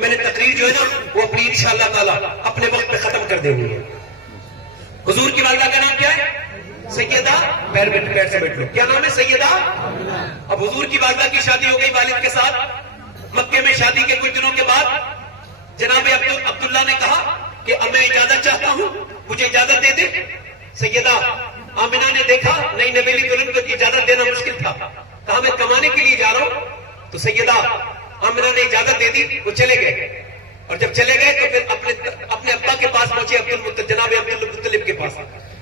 میں نے تقریر جو ہے نا وہ اپنی انشاءاللہ تعالی اپنے وقت پہ ختم کر دینی ہے. حضور کی والدہ کا نام کیا ہے؟ سیدہ. پیر سے بیٹھ لو. کیا نام ہے؟ سیدہ. اب حضور کی والدہ کی شادی ہو گئی والد کے ساتھ. مکے میں شادی کے کچھ دنوں کے بعد جناب عبداللہ نے کہا کہ اب میں اجازت چاہتا ہوں, مجھے اجازت دے دے. سیدہ آمنہ نے دیکھا نئی نویلی دلہن کو اجازت دینا مشکل تھا, کہا میں کمانے کے لیے جا رہا ہوں. تو سیدہ آمنہ نے اجازت دے دی, وہ چلے گئے. اور جب چلے گئے تو پھر اپنے ابا کے پاس پہنچے, جناب عبدالمطلب کے پاس.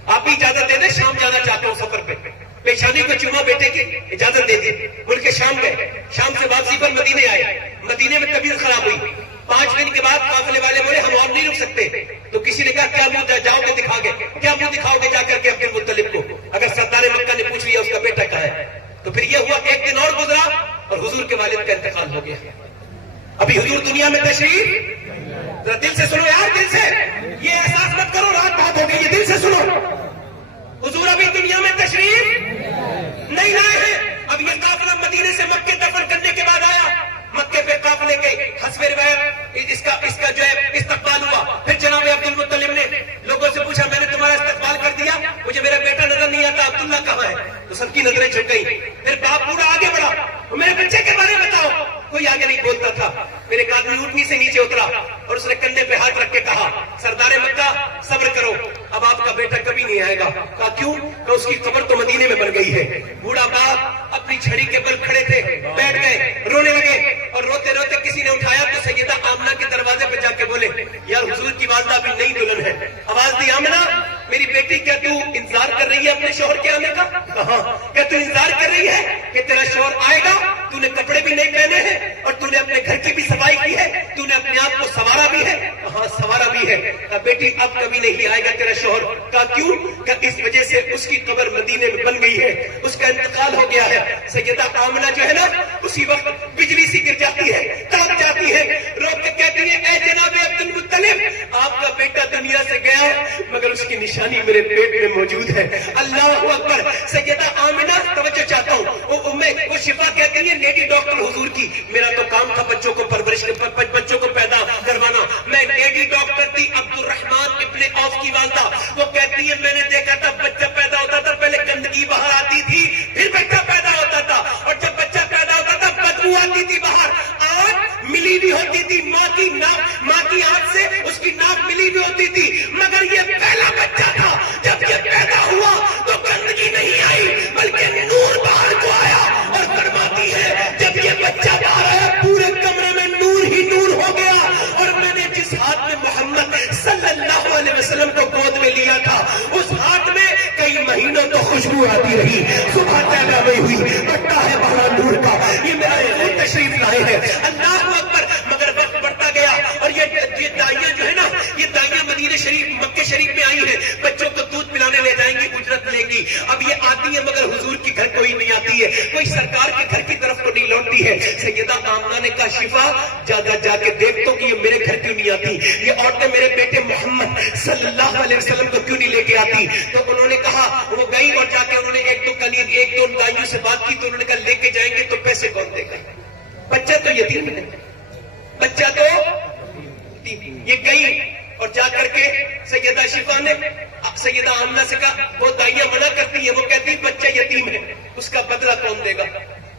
آپ بھی اجازت دے دیں, شام جانا چاہتا ہوں سفر پہ. پیشانی کو چوما بیٹے کی, اجازت دے دی. ملک شام گئے. شام سے واپسی پر مدینے آئے. مدینے میں طبیعت خراب ہوئی. 5 دن کے بعد قافلے والے بولے ہم اور نہیں رک سکتے. تو کسی نے کہا کیا منہ جاؤ گے دکھا گے, کیا منہ دکھاؤ گے جا کر کے عبدالمطلب کو, اگر سردار مکہ نے پوچھ لیا اس کا بیٹا کہاں ہے. تو پھر یہ ہوا, ایک دن اور گزرا اور حضور کے والد کا انتقال ہو گیا. ابھی حضور دنیا میں تشریف, ذرا دل سے سنو یار, دل سے. یہ احساس مت کرو رات بات ہو گئی, یہ دل سے سنو. حضور ابھی دنیا میں تشریف نہیں لائے ہیں. اب یہ قافلہ مدینے سے مکے دفن کرنے کے بعد آیا. مکے پہ قافلے کے حسب روایت اس کا جو ہے استقبال ہوا. پھر جناب عبدالمطلب نے لوگوں سے پوچھا میں نے تمہارا استقبال کر دیا, مجھے میرا بیٹا نظر نہیں آتا, عبداللہ کہاں ہے. تو سب کی نظریں جھک گئی. پھر باپ پورا آگے بڑھا, میرے بچے کے بارے میں بتاؤ. کوئی آگے نہیں بولتا تھا. پھر ایک آدمی اونٹنی سے نیچے اترا اور اس نے کندھے پہ ہاتھ رکھ کے کہا سردار مکہ صبر کرو, اب آپ کا بیٹا کبھی نہیں آئے گا. کہا کیوں؟ کہ اس کی قبر تو مدینے میں بن گئی ہے. بوڑھا باپ اپنی چھڑی کے بل کھڑے تھے, بیٹھ گئے, رونے لگے. اور روتے روتے کسی نے اٹھایا تو سیدہ آمنہ کے دروازے پہ جا کے بولے یار حضور کی والدہ بھی نئی دلہن ہے. آواز دی آمنہ میری بیٹی, کیا تو انتظار کر رہی ہے اپنے شوہر کے آنے کا؟ کہاں. کیا تو انتظار کر رہی ہے کہ تیرا شوہر آئے گا؟ تو نے کپڑے بھی نہیں پہنے ہیں اور تو نے اپنے گھر کی بھی صفائی کی ہے, تو نے اپنے آپ کو سوارا بھی ہے. ہاں سوارا بھی ہے. کہا بیٹی اب کبھی نہیں آئے گا تیرا شوہر. کہا کیوں؟ کہ اس وجہ سے اس کی قبر مدینے میں بن گئی ہے, اس کا انتقال ہو گیا ہے. سیدہ آمنہ جو ہے نا اسی وقت بجلی سی گر جاتی ہے, تڑپ جاتی ہے, رو کے کہتی ہے اے جناب عبدالمطلب آپ کا بیٹا دنیا سے گیا مگر اس کی نشانی میرے پیٹ میں موجود ہے. اللہ اکبر. سیدہ آمنہ توجہ چاہتا ہوں, وہ شفا کہتی ہے لیڈی ڈاکٹر حضور کی, میرا تو کام تھا بچوں کو پرورش, بچوں کو پیدا کروانا. میں لیڈی ڈاکٹر تھی. عبد الرحمان ابن عوف کی والدہ وہ کہتی ہے میں نے دیکھا تھا بچہ پیدا ہوتا تھا پہلے گندگی باہر آتی تھی, پھر بچہ پیدا ہوتا تھا, اور جب بچہ پیدا ہوتا تھا بدبو آتی تھی باہر. آنکھ ملی بھی ہوتی تھی ماں کی آنکھ سے, اس کی ناک ملی بھی ہوتی تھی, مگر یہ پہلا بچہ تھا. جب یہ پیدا ہوا تو گندگی نہیں آئی بلکہ نور باہر کو آیا. اور فرماتی ہے جب یہ بچہ باہر آیا پورے کمرے میں نور ہی نور ہو گیا. اور میں نے جس ہاتھ میں محمد صلی اللہ علیہ وسلم کو گود میں لیا تھا اس ہاتھ میں کئی مہینوں تو خوشبو آتی رہی. صبح پیدا ہوئی بٹا ہے بڑا نور کا, یہ میرا تشریف لائے ہیں. اللہ اکبر. مگر وقت بڑھتا گیا اور یہ دائیاں جو ہے نا, یہ دائیاں مدینہ شریف مکہ شریف میں آئی ہیں, بچوں کو دودھ پلانے لے جائیں گی, اجرت لے گی. اب یہ آتی ہے مگر حضور کے گھر کوئی نہیں آتی ہے, کوئی سرکار کے گھر کی طرف کو نہیں لوٹتی ہے. سیدہ آمنہ نے کہا شفا جا کے دیکھ تو کہ یہ میرے گھر کیوں نہیں آتی, یہ عورتیں میرے بیٹے محمد صلی اللہ علیہ وسلم کو کیوں نہیں لے کے آتی. تو انہوں نے کہا, وہ گئی اور جا کے انہوں نے ایک دو دائیوں سے بات کی. تو انہوں نے کہا لے کے جائیں گے تو پیسے کون دے گا, بچہ تو یتیم ہے, بچہ تو یہ گئی اور جا کر کے سیدہ شفا نے سیدہ آمنہ سے کہا, وہ دائیاں منع کرتی ہیں, وہ کہتی بچہ یتیم ہے, اس کا بدلہ کون دے گا.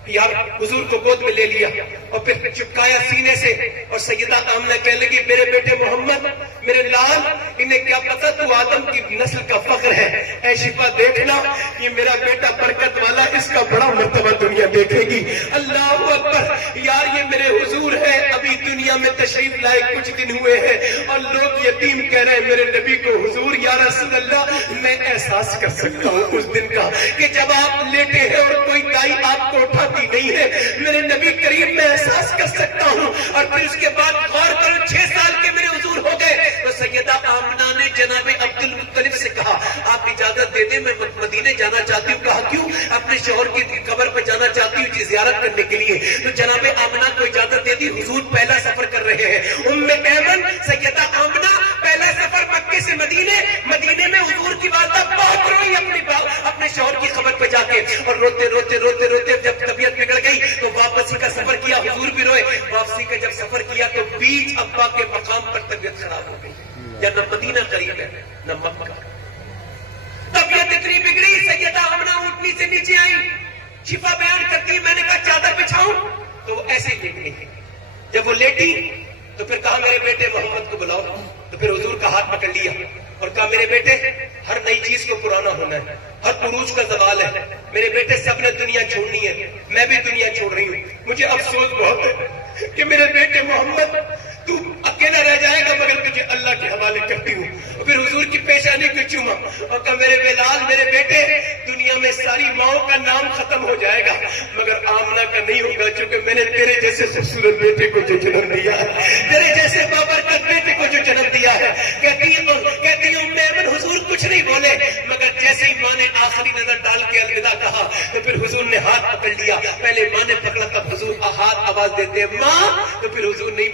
یار حضور کو گود میں لے لیا اور پھر چپکایا سینے سے, اور سیدہ آمنہ کہنے لگی میرے بیٹے محمد, میرے لال, انہیں کیا پتا تو آدم کی نسل کا فخر ہے. اے شفا دیکھنا یہ میرا بیٹا برکت والا, اس کا بڑا مرتبہ دنیا دیکھے گی. اللہ اکبر. یار یہ میرے حضور ہے, ابھی دنیا میں تشریف لائے کچھ دن ہوئے ہیں اور لوگ یتیم کہہ رہے ہیں میرے نبی کو. حضور یا رسول اللہ, میں احساس کر سکتا ہوں اس دن کا کہ جب آپ لیٹے ہیں اور کوئی دائی آپ کو اٹھاتی نہیں ہے. میرے نبی کریم میں احساس کر سکتا ہوں. اور پھر اس کے بعد غور کرو 6 سال کے میرے حضور ہو گئے. تو سیدہ آمنہ نے جناب عبدالمطلب سے کہا آپ اجازت دے دیں, میں مدینے جانا چاہتی ہوں. کہا کیوں؟ اپنے شوہر کی قبر پہ جانا چاہتی ہوں زیارت کرنے کے لیے. تو جناب آمنہ کو اجازت دے دی. حضور پہلا سفر کر رہے ہیں. ایمن سیدہ آمنہ پہلا سفر مکے سے مدینے میں حضور کی والدہ بہت روئی اپنے شوہر کی قبر پہ جا کے, اور روتے روتے جب طبیعت بگڑ گئی تو واپسی کا سفر کیا، حضور بھی روئے. واپسی کا جب سفر کیا تو بیچ ابا کے مقام پر طبیعت خراب ہو گئی. یا نہ مدینہ قریب ہے نہ مکہ. طبیعت اتنی بگڑی، سیدہ آمنہ اونٹنی سے نیچے آئی، شفا بیان کرتی ہے. میں نے کہا چادر بچھاؤں تو وہ ایسے ہی لیٹ گئی. جب وہ لیٹی تو پھر کہا میرے بیٹے محمد کو بلاؤ. تو پھر حضور کا ہاتھ پکڑ لیا اور کہا میرے بیٹے ہر نئی چیز کو پرانا ہونا ہے، ہر عروج کا زوال ہے. میرے بیٹے سب نے دنیا چھوڑنی ہے، میں بھی دنیا چھوڑ رہی ہوں. مجھے افسوس بہت ہے کہ میرے بیٹے محمد تو اکیلا رہ جائے گا، مگر تجھے اللہ کے حوالے کرتی ہوں. اور پھر حضور کی پیشانی کو چوما اور کہا میرے بلال، میرے بیٹے دنیا میں ساری ماؤں کا نام ختم ہو جائے گا مگر آمنہ کا نہیں ہوگا، چونکہ میں نے تیرے جیسے خوبصورت بیٹے کو جو جنم دیا ہے، تیرے جیسے بابرکت بیٹے کو جو جنم دیا ہے. کہتی ہوں میمن حضور کچھ نہیں بولے، مگر جیسے ہی ماں نے آخری نظر ڈال کے الوداع کہا تو پھر حضور نے ہاتھ پکڑ لیا. پہلے ماں نے پکڑا تب حضور ہاتھ آواز دیتے ہیں ماں، تو پھر حضور نہیں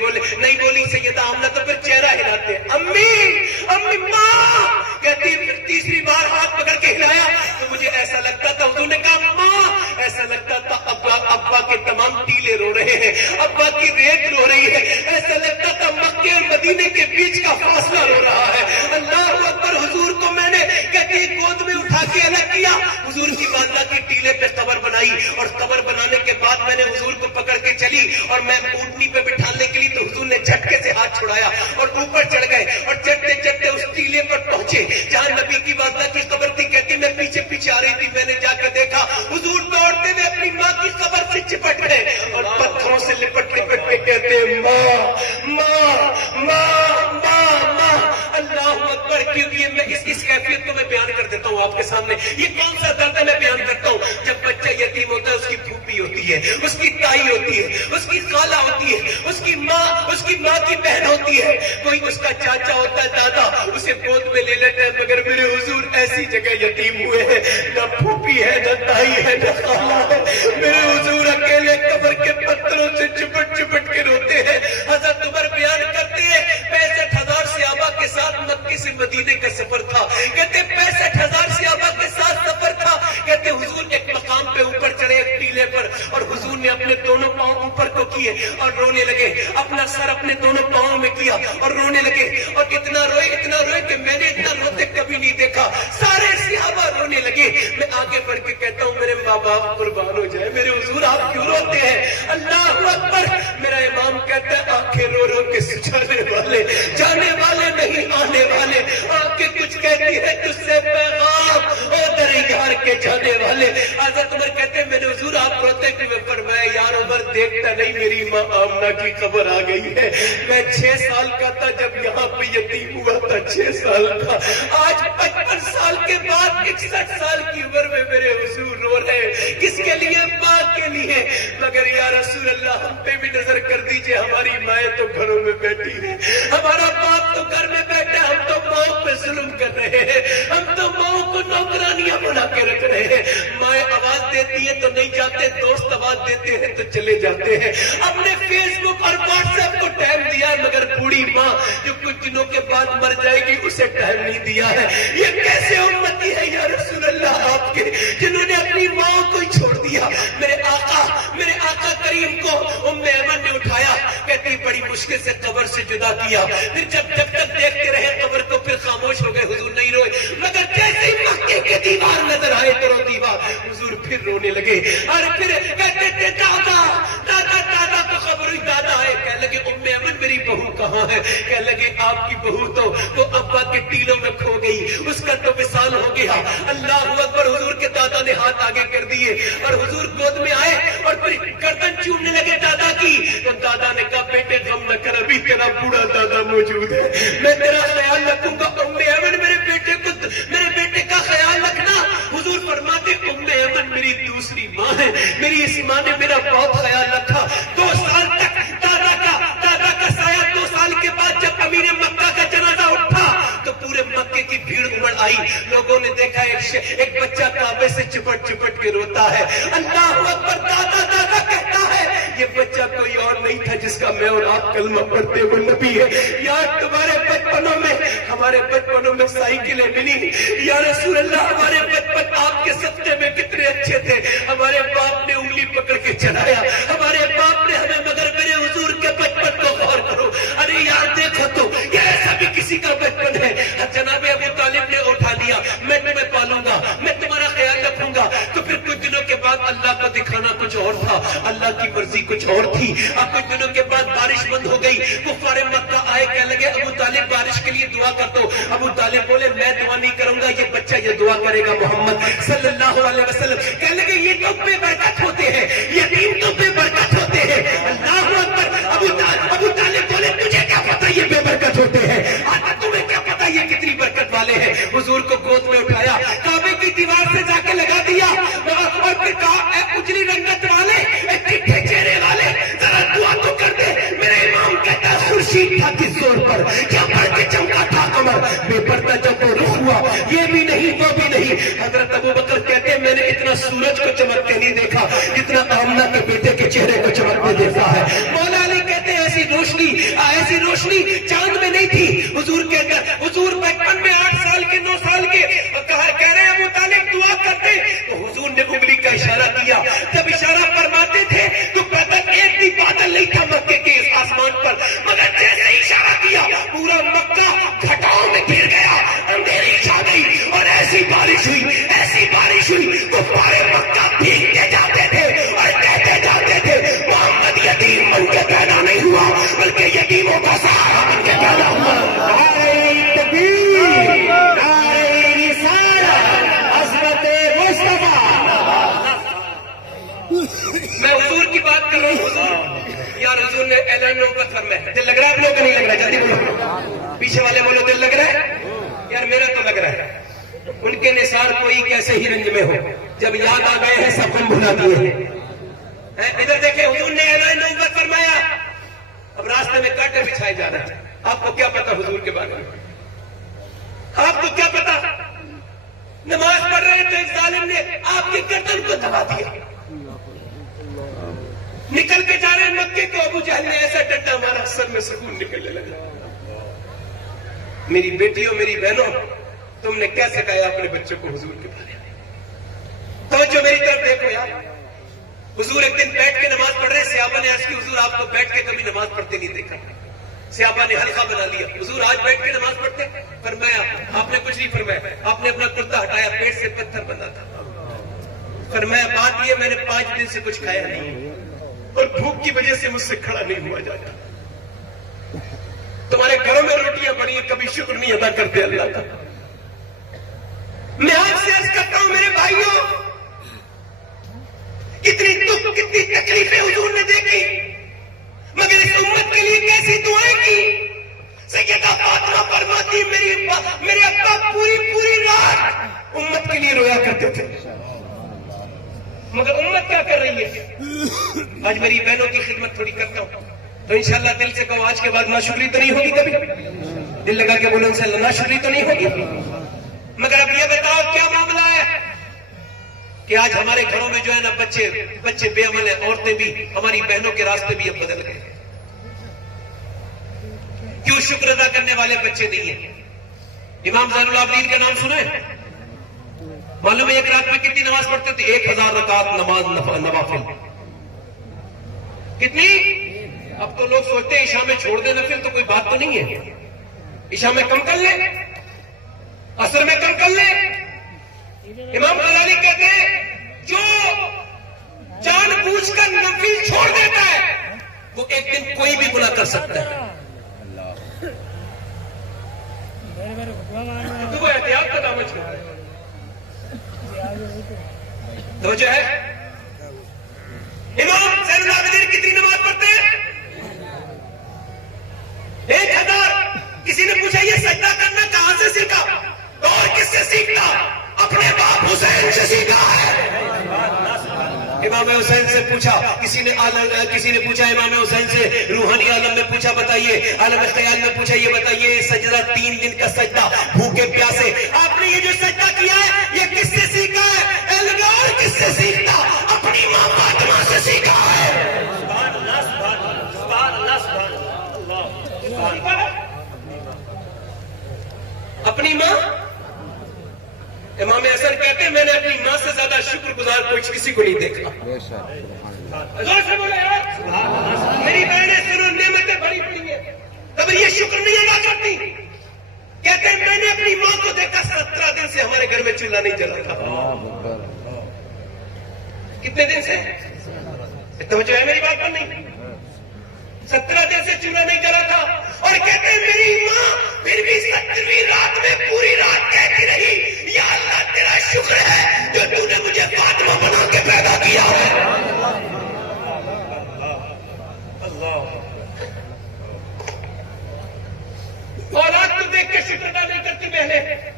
بولی سیدہ آمنہ تو پھر چہرہ ہلاتے امی ماں. کہتی ہے پھر تیسری بار ہاتھ پکڑ کے ہلایا تو مجھے ایسا لگتا تھا، حضور نے کہا ماں ایسا لگتا تھا ابا کے تمام ٹیلے رو رہے ہیں، ابا کی ریت رو رہی ہے، ایسا لگتا تھا مکے اور مدینے کے بیچ کا فاصلہ رو رہا ہے. اللہ اکبر. حضور کو میں نے کہتی گود میں اٹھا کے الگ کیا، حضور کی والدہ کی ٹیلے پہ قبر بنائی اور قبر بنانے کے بعد میں نے حضور کو پکڑ کے چلی اور میں اونٹنی پہ بٹھانے کے لیے تو حضور نے جھٹکے سے ہاتھ چھڑایا اور اوپر چڑھ گئے اور چڑھتے چڑھتے اس ٹیلے پر پہنچے جہاں نبی کی والدہ کی قبر تھی. کہتی میں پیچھے آ رہی تھی، میں نے جا کے دیکھا حضور دوڑتے ہوئے اپنی ماں کی قبر سے چپٹ گئے اور پتھروں سے لپٹ کے کہتے ماں ماں ماں ماں ماں. اللہ اکبر. کیونکہ میں اس کیفیت کو میں بیان کر دیتا ہوں آپ کے سامنے. یہ کون سا درد ہے میں بیان کرتا ہوں. جب بچہ یتیم ہوتا ہے اس کی پھوپھی ہوتی ہے، اس کی تائی ہوتی ہے، اس کی خالہ ہوتی ہے، اس کی ماں کی بہن ہوتی ہے، کوئی اس کا چاچا ہوتا ہے، دادا اسے گود میں لے لیتے ہیں. مگر میرے حضور ایسی جگہ یتیم ہوئے ہیں، نہ پھوپھی ہے نہ تائی ہے نہ خالہ ہے. میرے حضور اکیلے قبر کے پتھروں سے چپٹ کے روتے ہیں. حضرت عمر بیان کرتے ہیں 65,000 صحابہ کے ساتھ مکے سے مدینے کا سفر تھا. کہتے 65,000 صحابہ کے ساتھ سفر تھا. کہتے حضور ایک مقام پہ اوپر چڑھے ایک ٹیلے پر اور حضور نے اپنے دونوں پاؤں اوپر کو کیے اور رونے لگے. اپنا سر اپنے دونوں پاؤں میں کیا اور رونے لگے اور اتنا روئے کہ میں نے اتنا روتے کبھی نہیں دیکھا. سارے صحابہ رونے لگے. میں آگے بڑھ کے کہتا ہوں میرے ماں باپ قربان ہو جائے، میرے حضور آپ کیوں روتے ہیں؟ اللہ اکبر. میرا امام کہتا ہے آنکھیں رو کے سجانے والے جانے والے نہیں آنے والے. آنکھیں کچھ کہتی ہے تجھ سے پیغام او درگار کے جانے والے. حضرت عمر کہتے ہیں میرے حضور آپ روتے کیوں؟ فرمایا یار عمر دیکھتا نہیں میری ماں آمنہ کی خبر آ گئی ہے. میں 6 سال کا تھا جب یہاں پہ یتیم ہوا تھا، 6 سال کا. آج 55 سال کے بعد 61 سال کی عمر میں میرے حضور رو رہے ہیں. کس کے لیے؟ ماں کے لیے. مگر یا رسول اللہ ہم پہ بھی نظر کر دیجئے. ہماری مائیں تو گھروں میں بیٹھی ہیں، ہمارا باپ تو گھر میں بیٹھا، ہم تو ماؤں پہ ظلم کر رہے ہیں، ہم تو ماؤں کو نوکرانیاں بنا کے رکھ رہے ہیں. مائیں آواز دیتی ہے تو نہیں جاتے، دوست آواز دیتے ہیں تو چلے جاتے ہیں. ہم نے فیس بک اور واٹس ایپ کو ٹائم دیا ہے مگر بوڑھی ماں جو کچھ دنوں کے بعد مر جائے گی اسے ٹائم نہیں دیا ہے. یہ کیسے امتی ہے یا رسول اللہ آپ کے جنہوں نے اپنی ماں کو ہی چھوڑ دیا؟ میرے آقا کریم کو ام ایمن نے اٹھایا، کہتی بڑی مشکل سے قبر سے جدا کیا. پھر جب تک دیکھتے رہے قبر کو پھر خاموش ہو گئے. حضور نہیں روئے مگر جیسے ہی مکے کے دیوار نظر آئے کرو دیوار حضور پھر رونے لگے. اور پھر کہتے تھے دادا تو خبر ہوئی. دادا آئے کہنے لگے ام ایمن میری بہو کہاں ہے؟ کہنے لگے آپ کی بہو تو وہ ابا کے ٹیلوں میں کھو گئی، اس کا تو وصال ہو گیا. اللہ اکبر. حضور کے دادا نے ہاتھ آگے کر دیے اور حضور گود میں آئے اور پھر گردن چومنے لگے دادا کی. تو دادا نے کہا بیٹے غم نہ کر، ابھی تیرا بوڑھا دادا موجود ہے، میں تیرا خیال رکھوں گا. ام ایمن میرے بیٹے کا خیال رکھنا. حضور فرماتے ام ایمن میری دوسری ماں ہے، میری اس ماں نے میرا بہت خیال رکھا. 2 سال تک دادا کا سایہ. 2 سال کے بعد جب امیر مکہ کا جنازہ اٹھا تو پورے مکے کی بھیڑ امڑ آئی. لوگوں نے دیکھا ایک بچہ کعبے سے چپٹ کے روتا ہے. اللہ اکبر. دادا کہتا ہے یہ بچہ کوئی اور نہیں تھا جس کا میں اور آپ کلمہ پڑھتے وہ نبی ہے. یار تمہارے بچپنوں میں ہمارے بچپنوں میں سائیکلیں ملی. یا رسول اللہ ہمارے بچپن آپ کے صدقے میں کتنے اچھے تھے. ہمارے باپ نے انگلی پکڑ کے چلایا, ہمارے باپ نے ہمیں, مگر میرے حضور کے بچپن کو غور کرو. ارے یار دیکھو تو یہ ایسا بھی کسی کا بچپن ہے. جناب ابو طالب نے اٹھا لیا, میں تمہیں پالوں گا, میں تمہارا خیال رکھوں گا. تو پھر کچھ دنوں کے بعد اللہ کا دکھانا کچھ اور تھا, اللہ کی مرضی کچھ اور تھی. اب کچھ دنوں کے بعد بارش بند ہو گئی. کفار مکہ آئے, کہنے لگے ابو طالب بارش کے لیے دعا کر دو. ابو طالب بولے میں دعا نہیں کروں گا, یہ بچہ یہ دعا کرے گا محمد صلی اللہ علیہ وسلم. کہنے لگے یہ تو بے برکت ہوتے ہیں, یتیم تو بے برکت ہوتے ہیں. اللہ اکبر. ابو طالب بولے تجھے کیا پتا یہ بے برکت ہوتے ہیں, آج تمہیں کیا پتا یہ کتنی برکت والے ہیں. حضور کو گود میں اٹھایا, کعبے کی دیوار سے جا کے لگا دیا, اور پھر کہا اے اجلی رنگت والے, اے چٹھے چہرے والے, ذرا دعا تو کر دے. میرا امام کہتا ہے خورشید تھا کس زور پر, کیا بڑھ کے چمکا تھا قمر, بے پردہ جب وہ رخ ہوا, یہ بھی نہیں وہ بھی نہیں. حضرت ابو بکر کہتے ہیں میں نے اتنا سورج کو چمکتے نہیں دیکھا جتنا آمنہ کے بیٹے کے چہرے کو چمکتے دیکھا ہے. مولا علی کہتے ہیں ایسی روشنی چاند میں نہیں تھی. حضور کہتا ہے, حضور بچپن میں 8 سال کے 9 سال کے کہہ رہے ہیں ابو طالب دعا کرتے, تو حضور نے انگلی کا اشارہ کیا. جب اشارہ فرماتے تھے تو پتہ ایک بھی بادل نہیں تھا مکے کے آسمان پر, مگر جیسے اشارہ کیا پورا مکہ گھٹاؤں میں گر گیا, اندھیری چھا گئی, اور ایسی بارش ہوئی تو سارے مکہ بھیگتے جاتے تھے اور کہتے جاتے تھے محمد یتیم بن کے پیدا نہیں ہوا بلکہ یتیموں کا سہارا بن کے پیدا ہوا. نعرہ تکبیر, نعرہ رسالت, عظمت مصطفیٰ. میں حضور کی بات کر رہا ہوں. یار حضور نے اعلان نبوت فرمایا. دل لگ رہا ہے آپ لوگوں کو نہیں لگ رہا؟ جلدی بولو, پیچھے والے بولو دل لگ رہا ہے. یار میرا تو لگ رہا ہے. ان کے نثار کوئی کیسے ہی رنج میں ہو, جب یاد آ گئے ہیں سب ہم بھلا دیے ہیں. ادھر دیکھیں حضور نے اعلان نبوت فرمایا, اب راستے میں کاٹے بچھائے جا رہے ہیں. آپ کو کیا پتا حضور کے بارے میں؟ آپ کو کیا پتا؟ نماز پڑھ رہے تو ایک ظالم نے آپ کی گردن کو دبا دیا. نکل کے جا رہے ہیں مکے کو, ابو جہل نے ایسا ڈنڈا مارا سر میں سکون نکلنے لگا. میری بیٹیوں میری بہنوں, تم نے کیا سکھایا اپنے بچوں کو حضور کے بارے میں؟ توجہ میری طرف دیکھو یار. حضور ایک دن بیٹھ کے نماز پڑھ رہے, صحابہ نے عرض کی حضور آپ کو بیٹھ کے کبھی نماز پڑھتے نہیں دیکھا. صحابہ نے حلقہ بنا لیا, حضور آج بیٹھ کے نماز پڑھتے؟ فرمایا آپ نے کچھ نہیں فرمایا, آپ نے اپنا کرتا ہٹایا, پیٹ سے پتھر بندھا تھا. فرمایا بات یہ میں نے 5 دن سے کچھ کھایا نہیں, اور بھوک کی وجہ سے مجھ سے کھڑا نہیں ہوا جاتا. تمہارے گھروں میں روٹیاں بڑی ہیں, کبھی شکر نہیں ادا کرتے اللہ کا. میں آپ سے عرض کرتا ہوں میرے بھائیوں, کتنی دکھ کتنی تکلیفیں حضور نے دیکھی, مگر اس امت کے لیے کیسی دعائیں کی. سیدہ فاطمہ فرماتی میرے ابا پوری رات امت کے لیے رویا کرتے تھے, مگر امت کیا کر رہی ہے؟ آج میری بہنوں کی خدمت تھوڑی کرتا ہوں تو انشاءاللہ دل سے کہو آج کے بعد ناشکری تو نہیں ہوگی کبھی. دل لگا کے بولو انشاءاللہ ناشکری تو نہیں ہوگی. مگر اب یہ بتاؤ کیا معاملہ ہے کہ آج ہمارے گھروں میں جو ہے نا بچے بے عمل ہیں, عورتیں بھی, ہماری بہنوں کے راستے بھی اب بدل گئے. کیوں شکر ادا کرنے والے بچے نہیں ہیں؟ امام زین العابدین کا نام سنے؟ معلوم ہے ایک رات میں کتنی نماز پڑھتے تھے؟ 1000 رکعت نماز نوافل. کتنی؟ اب تو لوگ سوچتے ہیں عشاء میں چھوڑ دے نفل تو کوئی بات تو نہیں ہے. عشاء میں کم کر لے, عصر میں کم کر لے. امام غزالی کہتے ہیں جو جان بوجھ کر نفل چھوڑ دیتا ہے وہ ایک دن کوئی بھی گناہ کر سکتا ہے. تو وہ احتیاط کا دامن چھوڑ ہے. تو جو ہے امام زین العابدین کتنی نماز پڑھتے ہیں؟ 1000. کسی نے پوچھا یہ سجدہ کرنا کہاں سے سیکھا؟ اور کس سے سیکھتا؟ اپنے باپ حسین سے سیکھا ہے. امام حسین سے پوچھا, کسی نے پوچھا امام حسین سے روحانی عالم میں پوچھا بتائیے, عالم خیال میں پوچھا یہ بتائیے سجدہ 3 دن کا سجدہ بھوکے پیاسے, آپ نے یہ جو سجدہ کیا ہے یہ کس سے سیکھا ہے؟ اور کس سے سیکھتا؟ اپنی ماں فاطمہ سے سیکھا ہے. امام حسن کہتے ہیں میں نے اپنی ماں سے زیادہ شکر گزار کوئی کسی کو نہیں دیکھا. غور سے بولے یار, میری بہنیں سنو, نعمتیں بڑی پڑی ہیں, تب یہ شکر نہیں ادا کرتی. کہتے ہیں میں نے اپنی ماں کو دیکھا 17 دن سے ہمارے گھر میں چولہا نہیں جلا تھا. کتنے دن سے؟ توجہ ہے میری بات پر نہیں؟ 17 دن سے چولہا نہیں جلا تھا. اور کہتے ہیں میری ماں پھر بھی 17ویں رات میں پوری رات کہتی رہی, یا اللہ تیرا شکر ہے جو تو نے مجھے فاطمہ بنا کے پیدا کیا ہے. اولاد کو دیکھ کے شکر ادا نہیں کرتی بہنیں,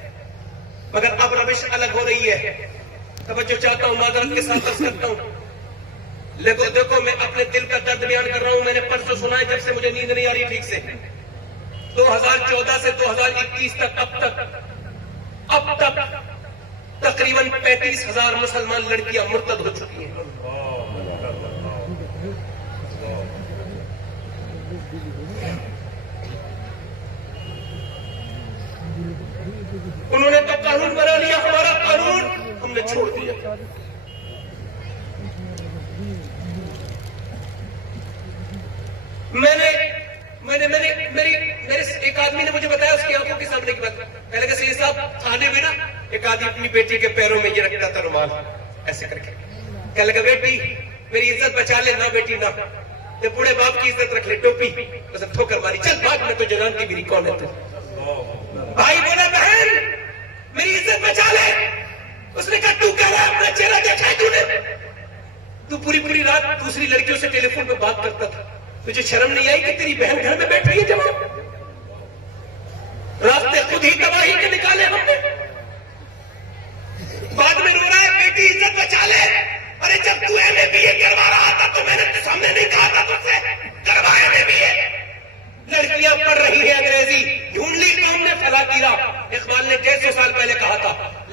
مگر اب روش الگ ہو رہی ہے. توجہ چاہتا ہوں, معذرت کے ساتھ عرض کرتا ہوں. دیکھو میں اپنے دل کا درد بیان کر رہا ہوں. میں نے پرسوں سنا ہے جب سے مجھے نیند نہیں آ رہی ٹھیک سے, 2014 سے 2021 تک اب تک تقریباً 35,000 مسلمان لڑکیاں مرتد ہو چکی ہیں. انہوں نے تو قانون بنا لیا, ہمارا قانون ہم نے چھوڑ دیا. میرے ایک آدمی نے مجھے بتایا, اس کی آنکھوں کے سامنے کی بات. پہلے کہ سید صاحب آنے میں نا ایک آدمی اپنی بیٹی کے پیروں میں یہ رکھتا تھا رومال ایسے کر کے. کہنے لگا بیٹی میری عزت بچا لے, نہ بیٹی نہ, تو بوڑھے باپ کی عزت رکھ لے, ٹوپی بس اب ٹھوکر ماری, چل بھاگ, میں تو جانتی بھی نہیں کون ہے تو. بھائی بولا بہن میری عزت بچا لے. اس نے کہا تو کہہ رہا ہے اپنا چہرہ دیکھا ہے تو نے, تو پوری رات دوسری لڑکیوں سے ٹیلی فون پہ بات کرتا تھا. تجھے شرم نہیں آئی کہ تیری بہن گھر میں بیٹھ رہی ہے؟ جب راستے خود ہی تباہی کے نکالے ہم نے. بعد میں رو رہا ہے بیٹی عزت بچا لے. ارے جب تو MA کروا رہا تھا تو میں نے سامنے نہیں کہا تھا تجھ سے کروا MA. لڑکیاں پڑھ رہی ہیں انگریزی, ڈھونڈلی قوم نے پھیلا دیا. اقبال نے 150 سال پہلے کہا تھا,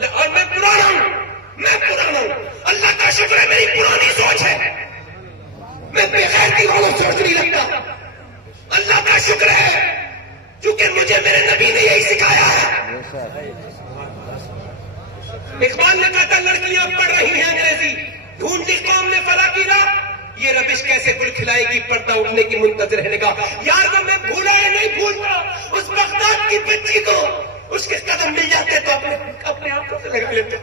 اور میں پرانا ہوں. اللہ کا شکر ہے میری پرانی سوچ ہے, میں بے غیرتی والوں سوچ نہیں رکھتا. اللہ کا شکر ہے کیونکہ مجھے میرے نبی نے یہی سکھایا ہے. اقبال نے کہا تھا لڑکیاں پڑھ رہی ہیں انگریزی, ڈھونڈلی قوم نے پھیلا دیا. یہ ربش کیسے گل کھلائے گی, پردہ اٹھنے کی منتظر رہنے کا. یار وہ میں بھولا ہے نہیں بھولتا, اس بغداد کی بچی کو اس کے قدم مل جاتے تو اپنے آپ کو لگا لیتے.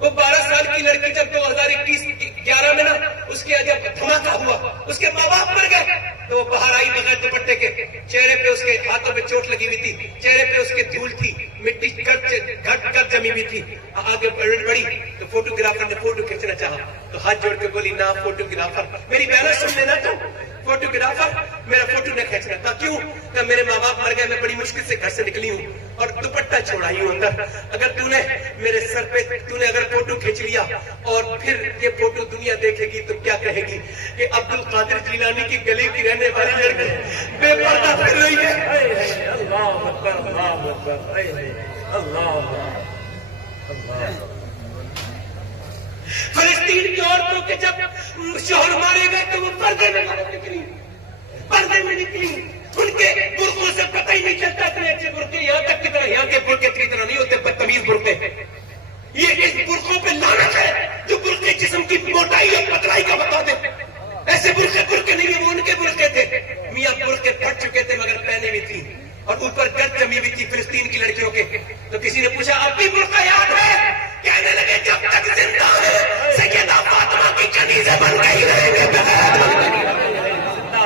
وہ 12 سال کی لڑکی جب 2011 میں نا اس کے جب دھماکہ ہوا, اس کے ماں باپ مر گئے, تو وہ باہر آئی بغیر دوپٹے کے. چہرے پہ اس کے ہاتھوں پہ چوٹ لگی ہوئی تھی, چہرے پہ اس کے دھول تھی, مٹی گھٹ جمی ہوئی تھی. آگے بڑھی تو فوٹوگرافر نے فوٹو کھینچنا چاہا تو ہاتھ جوڑ کے بولی نہ فوٹوگرافر, میری بہن سن لینا تو فوٹوگرافر میرا فوٹو نہ کھینچنا. تھا کیوں کہ میرے ماں باپ مر گئے, میں بڑی مشکل سے گھر سے نکلی ہوں اور دوپٹہ چھوڑائی ہوں اندر. اگر تو نے میرے سر پہ اگر فوٹو کھینچ لیا اور پھر یہ فوٹو دنیا دیکھے گی تو کیا کہے گی کہ عبد القادر جیلانی کی گلی کی رہنے والی لڑکی بے پردہ پھر رہی ہے. اللہ اکبر, اللہ اکبر, اللہ اکبر. فلسطین کی عورتوں کے جب شوہر مارے گئے تو وہ پردے میں نکلی. ان کے برقعوں سے پتہ ہی نہیں چلتا اتنے اچھے برقعے یہاں تک کی طرح, یہاں کے برقعے کی طرح نہیں ہوتے, بدتمیز برقعے. یہ اس برقعوں پہ لعنت ہے جو برقعے جسم کی موٹائی اور پتلائی کا بتا دے. ایسے برقعے نہیں ہیں, وہ ان کے برقعے تھے. میاں برقعے پھٹ چکے تھے مگر پہنے ہوئی تھی اور اوپر گرد جمی ہوئی تھی فلسطین کی لڑکیوں کے. تو کسی نے پوچھا اب بھی برقع یاد ہے؟ کہنے لگے جب تک زندہ ہے سیدہ فاطمہ کی کنیزیں بن گئی رہیں گے.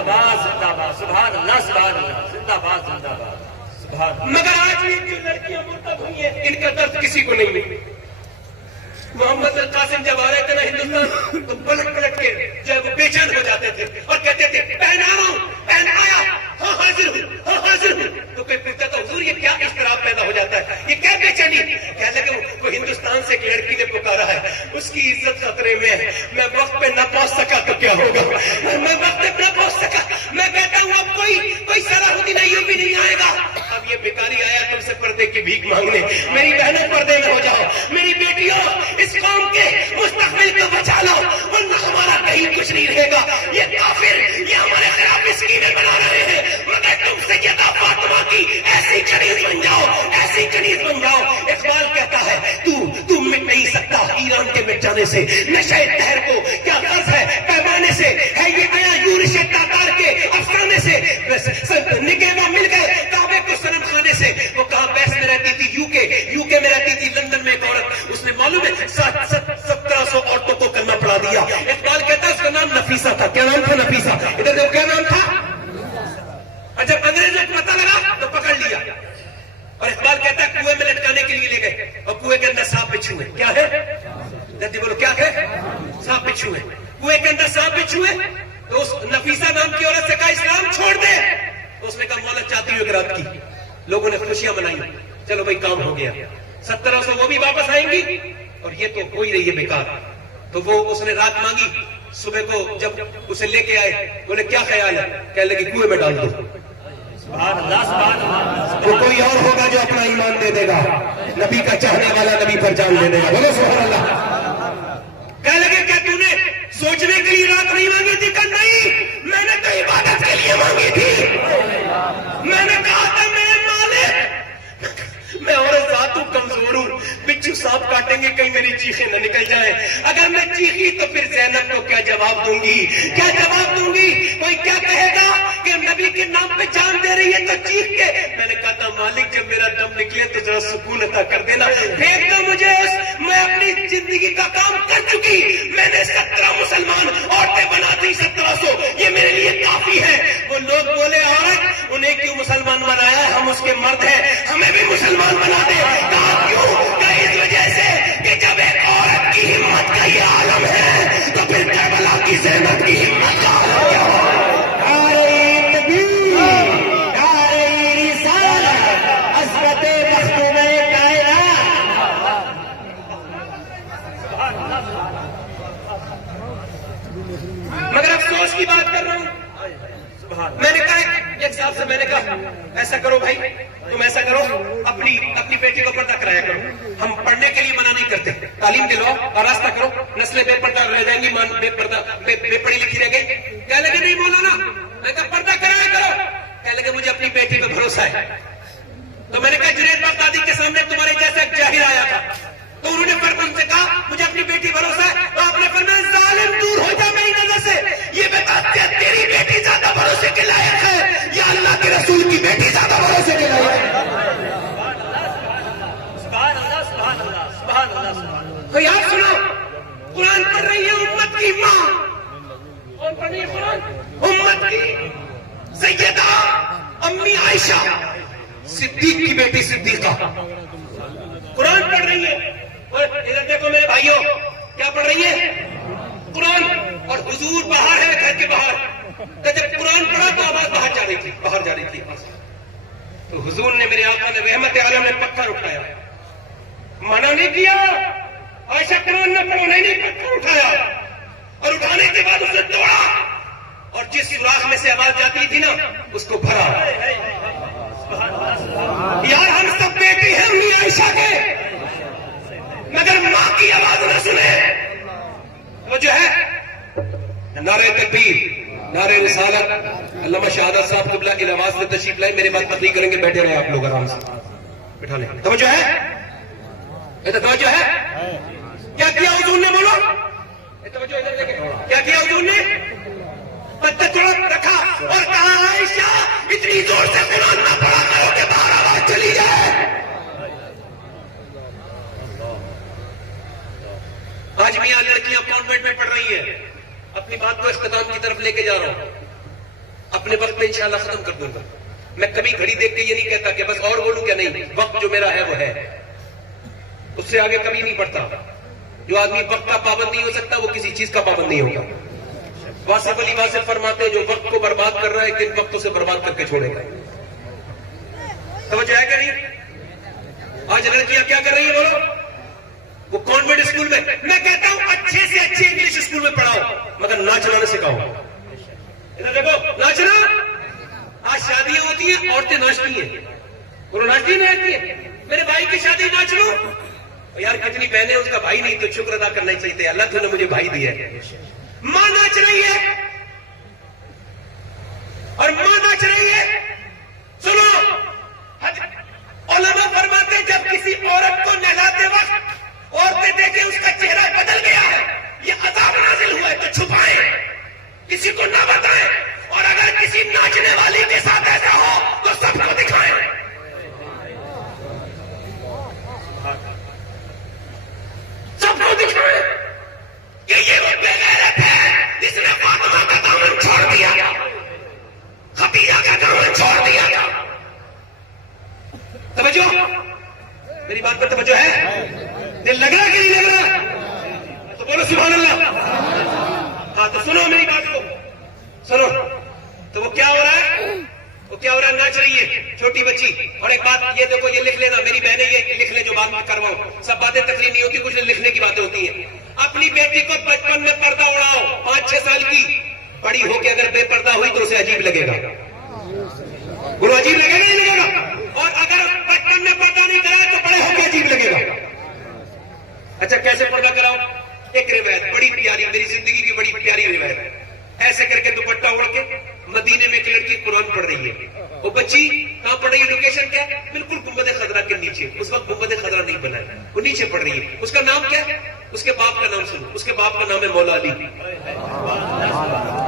سبحان اللہ, سبحان اللہ, زندہ باد, زندہ باد, سبحان. مگر آج یہ جو لڑکیاں مرتد ہوئی ہیں ان کا درد کسی کو نہیں ملی. محمد القاسم جب آ رہے تھے نا ہندوستان تو پلٹ کے جو ہے وہ بے چین ہو جاتے تھے اور کہتے تھے بہن آ رہا ہوں, بہن آیا, ہاں حاضر ہوں, ہاں حاضر ہوں. تو کوئی پوچھتا تھا حضور یہ کیا اضطراب پیدا ہو جاتا ہے, یہ کیا بے چینی؟ کہنے لگے وہ ہندوستان سے ایک لڑکی نے پکارا ہے, اس کی عزت خطرے میں ہے, میں وقت پہ نہ پہنچ سکا تو کیا ہوگا, میں وقت پہ نہ پہنچ سکا. میں کہتا ہوں اب کوئی صلاحیت نہیں بھی نہیں آئے گا. اب یہ بھکاری آیا تم سے پردے کی بھیک مانگنے. میری بہنوں پردے میں ہو جاؤ, میری بیٹیوں اس قوم کے مستقبل کو بچا لو ورنہ ہمارا کہیں کچھ نہیں رہے گا. یہ کافر یہ ہمارے خلاف اسکیمیں بنا رہے ہیں مگر تم سیدہ فاطمہ کی ایسی کنیز بن جاؤ, ایسی کنیز بن جاؤ. اقبال کہتا ہے تو زمانے سے، نشے دہر کو کیا غرض ہے پیمانے سے، ہے یہ آیا یورش تاتار کے افسانے سے، نگہباں مل گئے کعبے کو صنم خانے سے. وہ کہاں پیس میں رہتی تھی، یو کے میں رہتی تھی، لندن میں ایک عورت، اس نے معلوم ہے 1700 عورتوں کو کلمہ پڑھا دیا. اقبال کہتا ہے اس کا نام نفیسہ تھا. کیا نام تھا؟ نفیسہ. ادھر دیکھو کیا نام تھا. اور جب انگریزوں کو پتہ لگا تو پکڑ لیا. اور اقبال کہتا ہے کنویں میں لٹکانے کے لیے لے گئے اور کنویں کے اندر سانپ بچھو ہے. کیا ہے؟ جلدی بولو کیا ہے؟ سانپ بچھو ہے. کنویں کے اندر سانپ بچھو ہے. تو اس نفیسہ نام کی عورت سے کہا اسلام چھوڑ دے. تو اس نے کہا مولا چاہتی ہوں ایک رات کی. لوگوں نے خوشیاں منائی. چلو بھائی کام ہو گیا. 1700 وہ بھی واپس آئیں گی اور یہ تو ہو ہی رہی ہے بیکار. تو وہ اس نے رات مانگی. صبح کو جب اسے لے کے آئے بولے کیا خیال ہے؟ کہنے لگی کنویں میں ڈال دو. وہ کوئی اور ہوگا جو اپنا ایمان دے دے گا. نبی کا چاہنے والا نبی پر جان دے دے گا. بولو سبحان اللہ. کہنے لگے کیا تم نے سوچنے کے لیے رات نہیں مانگی تھی؟ کہ نہیں، میں نے تو عبادت کے لیے مانگی تھی. میں نے کہا تھا میں مالک، میں اور ذاتوں کمزور ہوں، بچھو سانپ کاٹیں گے کہیں میری چیخیں نہ نکل جائیں. اگر میں چیخی تو پھر زینب کو کیا جواب دوں گی؟ کیا جواب دوں گی؟ کوئی کیا کہے گا کہ نبی کے نام پہ جان دے رہی ہے تو چیخ کے. میں نے کہا تھا مالک جب میرا دم نکلے تو ذرا سکون عطا کر دینا. پھینک دو مجھے. میں اپنی زندگی کا کام کر چکی. میں نے 17 مسلمان عورتیں بنا دی. 1700 یہ میرے لیے کافی ہے. وہ لوگ بولے عورت انہیں کیوں مسلمان بنایا ہے؟ ہم اس کے مرد ہیں، ہمیں بھی مسلمان بنا دے. کہا کیوں؟ کہ اس وجہ سے کہ جب ایک عورت کی ہمت کا یہ عالم ہے تو پھر کربلا کی زینب کی ہمت کا عالم کیا ہو. مگر افسوس کی بات کر رہا ہوں. میں نے کہا ایک صاحب سے میں نے کہا ایسا کرو بھائی، تم ایسا کرو اپنی بیٹی کو پردہ کرایا کرو. ہم پڑھنے کے لیے منع نہیں کرتے، تعلیم دلاؤ اور راستہ کرو. نسلیں بے پردہ رہ جائیں گی، بے پڑھی لکھی رہ گئی. کہنے لگے نہیں مولانا، میں کہا پردہ کرایا کرو. کہنے لگے مجھے اپنی بیٹی پہ بھروسہ ہے. تو میں نے کہا جنید بغدادی کے سامنے تمہارے جیسا ایک جاہل آیا تھا تو انہوں نے ان سے کہا مجھے اپنی بیٹی بھروسہ ہے. تو آپ نے فرمایا ظالم دور ہو جا میری نظر سے. یہ بتاتے ہیں تیری بیٹی زیادہ بھروسے کے لائق ہے یا اللہ کے رسول کی بیٹی زیادہ بھروسے کے لائق ہے؟ کوئی آپ سنو، قرآن پڑھ رہی ہے امت کی ماں. کون پڑھ رہی ہے قرآن؟ امت کی سیدہ امی عائشہ صدیق کی بیٹی صدیقہ قرآن پڑھ رہی ہے. اور ادھر دیکھو میرے بھائیوں کیا پڑھ رہی ہے؟ قرآن. اور حضور باہر ہے گھر کے باہر. تو جب قرآن پڑھا تو آواز باہر جا رہی تھی آواز. تو حضور نے میرے آقا نے رحمت عالم نے پتھر اٹھایا، منع نہیں کیا. عائشہ قرآن نہ پڑھو، نہیں پتھر اٹھایا اور اٹھانے کے بعد اسے توڑا اور جس سوراخ میں سے آواز جاتی تھی نا اس کو بھرا. یار ہم سب بیٹی ہیں امی عائشہ کے، مگر ماں کی آواز نہ سنے. وہ جو ہے نعرہ تکبیر، نعرہ رسالت، علامہ شہادت صاحب قبلہ کی آواز میں تشریف لائے. میرے بات تقریر کریں گے، بیٹھے رہے آپ لوگ آرام سے، بٹھا لیں. توجہ ہے؟ توجہ ہے؟ کیا کیا حضور نے؟ بولو کیا کیا حضور نے؟ پتھر توڑ رکھا اور کہا عائشہ اتنی زور سے قرآن نہ پڑھا کرو کہ باہر آواز چلی جائے. آج بھی یہاں لڑکیاں کانوینٹ میں پڑھ رہی ہیں. اپنی بات کو اختتام کی طرف لے کے جا رہا ہوں. اپنے وقت میں انشاءاللہ ختم کر دوں گا. میں کبھی گھڑی دیکھ کے یہ نہیں کہتا کہ بس اور بولوں کیا، نہیں. وقت جو میرا ہے وہ ہے، اس سے آگے کبھی نہیں بڑھتا. جو آدمی وقت کا پابند نہیں ہو سکتا وہ کسی چیز کا پابند نہیں ہوگا. واصف علی واصف فرماتے ہیں جو وقت کو برباد کر رہا ہے ایک دن وقت اسے برباد کر کے چھوڑے گا. توجہ ہے کہ نہیں؟ آج لڑکیاں کیا کر رہی ہیں؟ بولو. وہ کانوینٹ اسکول میں، میں کہتا ہوں اچھے سے اچھے انگلش اسکول میں پڑھاؤ مگر ناچنا نہ سکھاؤ. ادھر دیکھو ناچنا. آج شادیاں ہوتی ہیں عورتیں ناچتی ہیں، وہ ناچتی نہیں رہتی ہیں. میرے بھائی کی شادی ناچ لو. یار کتنی بہنیں اس کا بھائی نہیں تو شکر ادا کرنا چاہیے، اللہ تو نے مجھے بھائی دیا ہے. ماں ناچ رہی ہے اور ماں ناچ رہی ہے. سنو علماء فرماتے جب کسی عورت کو نہلاتے وقت عورتیں دیکھیں اس کا چہرہ بدل گیا ہے توجہ, میری بات پر توجہ ہے؟ دل لگ رہا کہ نہیں لگ رہا؟ تو بولو سبحان اللہ. ہاں تو سنو میری بات کو, سنو. تو وہ کیا ہو رہا ہے؟ وہ کیا ہو رہا ہے؟ ناچ رہی ہے چھوٹی بچی. اور ایک بات یہ دیکھو, یہ لکھ لینا میری بہنیں, یہ لکھ لے جو بات میں کرواؤں. سب باتیں تقریر نہیں ہوتی, کچھ لکھنے کی باتیں ہوتی ہیں. اپنی بیٹی کو بچپن میں پردہ اڑاؤ, 5-6 سال کی. بڑی ہو کے اگر بے پردہ ہوئی تو اسے عجیب لگے گا. وہ عجیب لگے گا نہیں لگے گا؟ اور اگر بچپن میں پردہ نہیں کرایا تو بڑے ہو کے عجیب لگے گا. اچھا کیسے پردہ کراؤ؟ ایک روایت بڑی پیاری, میری زندگی کی بڑی پیاری روایت. ایسے کر کے دوپٹہ اوڑھ کے مدینے میں ایک لڑکی قرآن پڑھ رہی ہے. وہ بچی کہاں پڑھ رہی ہے؟ لوکیشن کیا ہے؟ بالکل گنبد خضرا کے نیچے. اس وقت گنبد خضرا نہیں بنا ہے, وہ نیچے پڑھ رہی ہے. اس کا نام کیا ہے؟ اس کے باپ کا نام سنو. اس کے باپ کا نام ہے مولا علی.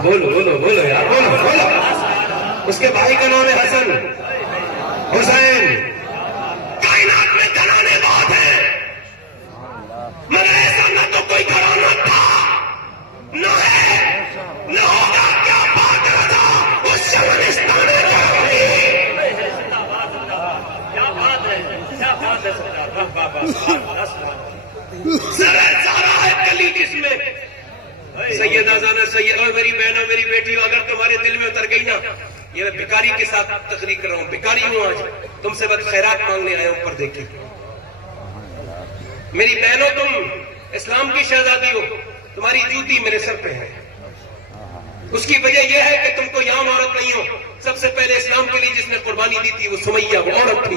بولو بولو بولو یار, بولو بولو. اس کے بھائی کا نام ہے حسن حسین. کائنات میں گھرانے بہت ہیں, مگر ایسا نہ تو کوئی گھرانا تھا, نہ ہے, نہ ہوگا. کیا بات رضا اس شمنستان میں سارا ہے کلی جس میں سیدہ زانا سید. اور میری بہنوں, میری بیٹیوں, اگر تمہارے دل میں اتر گئی نا, یہ میں بھکاری کے ساتھ تقریر کر رہا ہوں, بھکاری ہوں آج, تم سے بس خیرات مانگنے آیا ہوں. پر دیکھیں میری بہنوں, تم اسلام کی شہزادی ہو, تمہاری جوتی میرے سر پہ ہے. اس کی وجہ یہ ہے کہ تم کو یہاں عورت نہیں ہو. سب سے پہلے اسلام کے لیے جس نے قربانی دی تھی وہ سمیہ, وہ عورت تھی.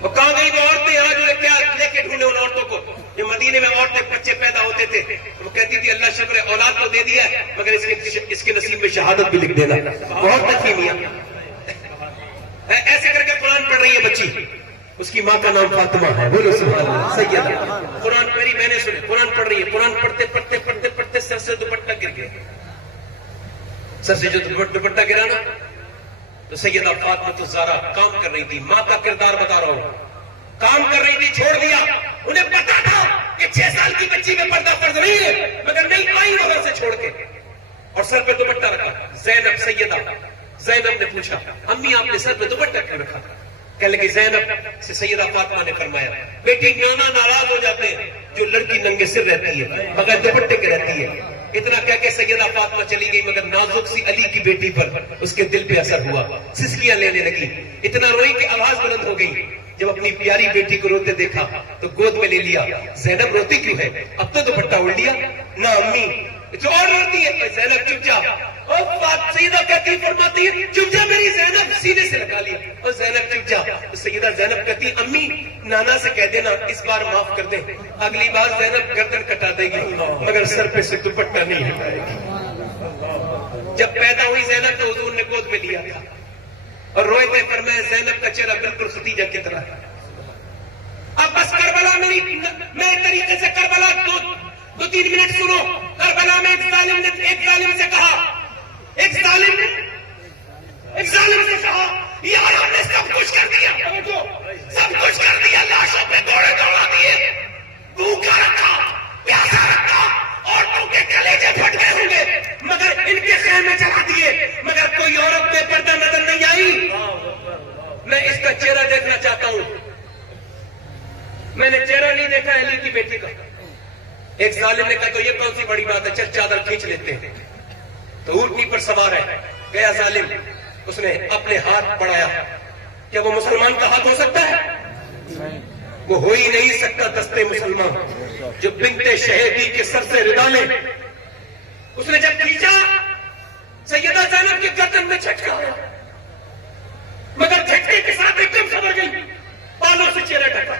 اور کہاں گئی وہ عورتیں؟ یہاں جو کیا لے کے ڈھونڈے ان عورتوں کو. جو مدینے میں عورتیں بچے پیدا ہوتے تھے وہ کہتی تھی اللہ شکر ہے اولاد تو دے دیا ہے, مگر اس کے نصیب میں شہادت بھی لکھ دینا. بہت اچھی میاں. ایسے کر کے قرآن پڑھ رہی ہے بچی. اس کی ماں کا نام فاطمہ ہے. بولو سبحان اللہ. سیدہ قرآن, میری بہنیں سنیں, قرآن پڑھ رہی ہے. قرآن پڑھتے پڑھتے پڑھتے پڑھتے سر سے دوپٹہ گر گیا. سر سے جو دوپٹہ گرا نا, تو سیدہ فاطمہ الزہرا کام کر رہی تھی. ماں کا کردار بتا رہا ہوں. کام کر رہی تھی, چھوڑ دیا. انہیں پتا تھا کہ 6 سال کی بچی میں پردہ فرض نہیں ہے, مگر نہیں آئی وہاں سے چھوڑ کے, اور سر پہ دوپٹہ رکھا. زینب, سیدہ زینب نے پوچھا, امی آپ نے سر پہ دوپٹہ کیوں رکھا؟ کہنے لگی زینب سے سیدہ فاطمہ نے فرمایا, بیٹی نانا ناراض ہو جاتے ہیں جو لڑکی ننگے سر رہتی ہے, مگر دوپٹے کے رہتی ہے. اتنا کہہ کے سیدہ فاطمہ چلی گئی, مگر نازک سی علی کی بیٹی پر اس کے دل پہ اثر ہوا. سسکیاں لینے لگی, اتنا روئی کہ آواز بلند ہو گئی. جب اپنی پیاری بیٹی کو روتے دیکھا تو گود میں لے لیا. زینب روتی کیوں ہے؟ اب تو دوپٹہ اوڑھ لیا. نہ امی, جو اور روتی ہے. زینب چپ جا. اور سیدہ کہتی فرماتی ہے چپ جا میری زینب, سینے سے لگا لیا. اور زینب چپ جا. تو سیدہ زینب کہتی امی نانا سے کہہ دینا اس بار معاف کر دیں, اگلی بار زینب گردن کٹا دے گی مگر سر پہ سے دوپٹہ نہیں ہٹائے گی. جب پیدا ہوئی زینب تو حضور نے گود میں لیا تھا اور روئے تھے. فرمایا زینب کا چہرہ بالکل ختیجہ کی طرح ہے. اب بس کربلا میرے طریقے سے کربلا 2-3 منٹ سنو. کربلا میں ایک ظالم سے کہا, ایک ظالم سے کہا, یار ہم نے سب کچھ کر دیا, سب کچھ کر دیا, لاشوں پہ گھوڑے دوڑا دیے, بھوکا رکھا, پیاسا رکھا, عورتوں کے کلیجے پھٹ گئے ہوں گے, مگر ان کے خیمے چلا دیے, مگر کوئی عورت بے پردہ نظر نہیں آئی. میں اس کا چہرہ دیکھنا چاہتا ہوں. میں نے چہرہ نہیں دیکھا علی کی بیٹی کا. ایک ظالم نے کہا تو یہ کون سی بڑی بات ہے, چل چادر کھینچ لیتے ہیں. تو اونٹنی پر سوار ہے, گیا ظالم, اس نے اپنے ہاتھ بڑھایا. کیا وہ مسلمان کا ہاتھ ہو سکتا ہے؟ وہ ہو ہی نہیں سکتا دستے مسلمان جو بنتے شہیدی کے سر سے ردا لے. اس نے جب کھینچا سیدہ زینب کی گردن میں جھٹکا آیا, مگر جھٹکے کے ساتھ ایک دم سمجھ گئی, بالوں سے چہرہ ڈھکا,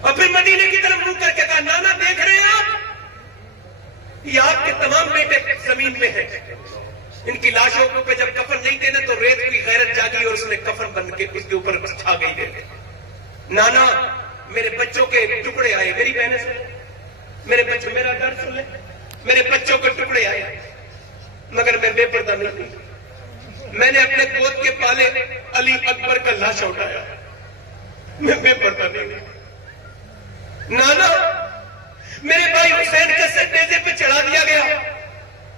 اور پھر مدینے کی طرف منہ کر کے کہا نانا دیکھ رہے ہیں آپ, یہ آپ کے تمام بیٹے زمین میں ہیں. ان کی لاشوں پہ جب کفن نہیں دینا تو ریت کی غیرت جاگی اور اس نے کفن بن کے اس کے اوپر چھا گئی ہے. نانا میرے بچوں کے ٹکڑے آئے, میری بہنیں سن, میرے بچوں, میرا درد سن لے, میرے بچوں کے ٹکڑے آئے, مگر میں بے پردہ نہیں ہوئی. میں نے اپنے گود کے پالے علی اکبر کا لاشا اٹھایا, میں بے پردہ نہیں ہوئی. نانا میرے بھائی حسین کا سر نیزے پہ چڑھا دیا گیا,